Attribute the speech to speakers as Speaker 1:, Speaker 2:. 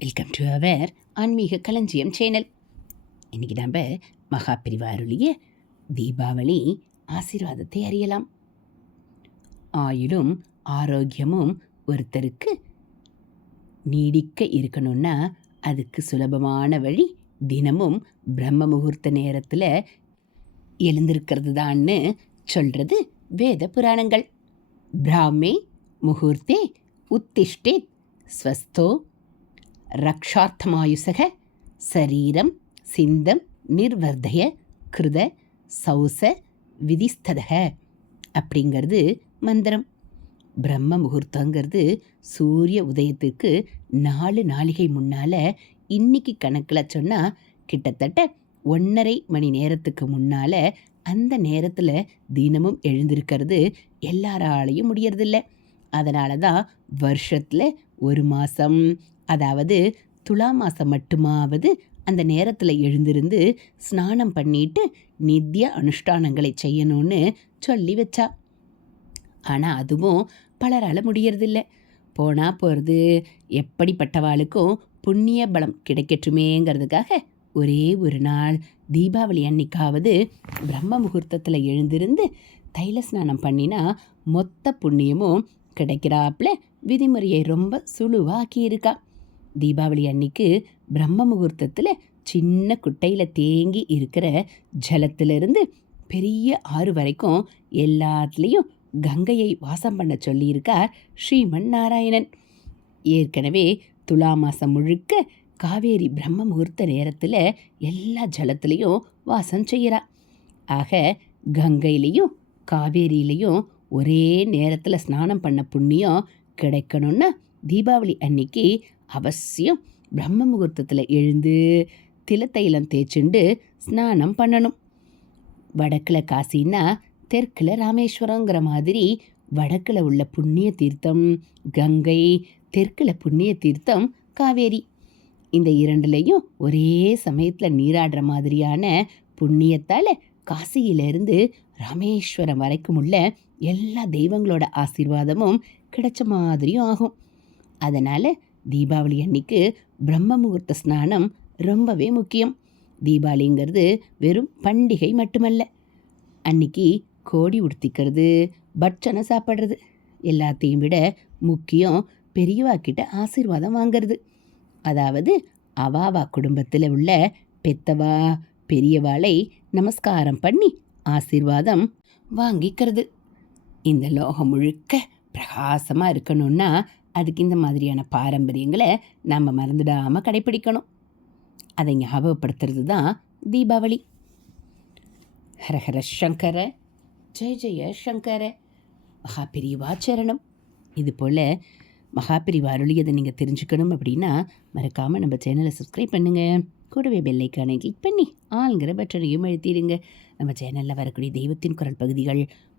Speaker 1: Welcome to our ஆன்மீக களஞ்சியம் channel. இன்னைக்கு நம்ம மகா பிரிவாருளிய தீபாவளி ஆசீர்வாதத்தை அறியலாம். ஆயுளும் ஆரோக்கியமும் ஒருத்தருக்கு நீடிக்க இருக்கணும்னா அதுக்கு சுலபமான வழி தினமும் பிரம்ம முகூர்த்த நேரத்தில் எழுந்திருக்கிறது தான்னு சொல்கிறது வேத புராணங்கள். பிராமே முகூர்த்தே உத்திஷ்டே ஸ்வஸ்தோ ரக்ஷார்த்தமாயுசக சரீரம் சிந்தம் நிர்வர்தய கிருத சௌச விதிஸ்ததக அப்படிங்கிறது மந்திரம். பிரம்ம முகூர்த்தங்கிறது சூரிய உதயத்துக்கு நாலு நாளிகை முன்னால் இன்னைக்கு கணக்கில் சொன்னால் கிட்டத்தட்ட ஒன்றரை மணி நேரத்துக்கு முன்னால் அந்த நேரத்தில் தினமும் எழுந்திருக்கிறது எல்லாராலையும் முடியறதில்ல. அதனால தான் வருஷத்தில் ஒரு மாதம் அதாவது துலா மாதம் மட்டுமாவது அந்த நேரத்தில் எழுந்திருந்து ஸ்நானம் பண்ணிட்டு நித்திய அனுஷ்டானங்களை செய்யணும்னு சொல்லி வச்சா. ஆனால் அதுவும் பலரால் முடியறதில்ல. போனால் போகிறது எப்படிப்பட்டவாளுக்கும் புண்ணிய பலம் கிடைக்கட்டுமேங்கிறதுக்காக ஒரே ஒரு நாள் தீபாவளி அன்னைக்காவது பிரம்ம முகூர்த்தத்தில் எழுந்திருந்து தைல ஸ்நானம் பண்ணினா மொத்த புண்ணியமும் கிடைக்கிறாப்புல விதிமுறையை ரொம்ப சுழுவாக்கியிருக்கா. இருக்கா தீபாவளி அன்னைக்கு பிரம்ம முகூர்த்தத்தில் சின்ன குட்டையில் தேங்கி இருக்கிற ஜலத்திலிருந்து பெரிய ஆறு வரைக்கும் எல்லாத்துலேயும் கங்கையை வாசம் பண்ண சொல்லியிருக்கார் ஸ்ரீமன் நாராயணன். ஏற்கனவே துலா மாதம் முழுக்க காவேரி பிரம்ம முகூர்த்த நேரத்தில் எல்லா ஜலத்துலேயும் வாசம் செய்கிறா ஆக கங்கையிலையும் காவேரியிலையும் ஒரே நேரத்தில் ஸ்நானம் பண்ண புண்ணியம் கிடைக்கணும்னா தீபாவளி அன்னைக்கு அவசியம். பிரம்ம முகூர்த்தத்தில் எழுந்து திலத்தைலம் தேய்ச்சுண்டு ஸ்நானம் பண்ணணும். வடக்கில் காசின்னா தெற்கில் ராமேஸ்வரங்கிற மாதிரி வடக்கில் உள்ள புண்ணிய தீர்த்தம் கங்கை தெற்கில் புண்ணிய தீர்த்தம் காவேரி. இந்த இரண்டுலேயும் ஒரே சமயத்தில் நீராடுற மாதிரியான புண்ணியத்தால் காசியிலிருந்து ராமேஸ்வரம் வரைக்கும் உள்ள எல்லா தெய்வங்களோட ஆசீர்வாதமும் கிடைச்ச மாதிரியும் ஆகும். அதனால் தீபாவளி அன்னைக்கு பிரம்ம முகூர்த்த ஸ்நானம் ரொம்பவே முக்கியம். தீபாவளிங்கிறது வெறும் பண்டிகை மட்டுமல்ல. அன்னைக்கு கோடி உடுத்திக்கிறது பட்சனை சாப்பிட்றது எல்லாத்தையும் விட முக்கியம் பெரியவா கிட்ட ஆசீர்வாதம் வாங்கிறது. அதாவது அவாவா குடும்பத்தில் உள்ள பெத்தவா பெரியவாளை நமஸ்காரம் பண்ணி ஆசீர்வாதம் வாங்கிக்கிறது. இந்த லோகம் முழுக்க பிரகாசமாக இருக்கணும்னா அதுக்கு இந்த மாதிரியான பாரம்பரியங்களை நம்ம மறந்துடாமல் கடைப்பிடிக்கணும். அதை ஞாபகப்படுத்துறது தான் தீபாவளி. ஹரஹர சங்கர ஜெய ஜெய சங்கர மகாபிரிவா சரணம். இது போல் மகாபிரிவா அருளியதை நீங்கள் தெரிஞ்சுக்கணும் அப்படின்னா மறக்காமல் நம்ம சேனலை சப்ஸ்கிரைப் பண்ணுங்கள் கூடவே பெல்லைக்கானை கிளிக் பண்ணி ஆளுங்கிற பட்டனையும் எழுத்திடுங்க நம்ம சேனலில் வரக்கூடிய தெய்வத்தின் குரல் பகுதிகள்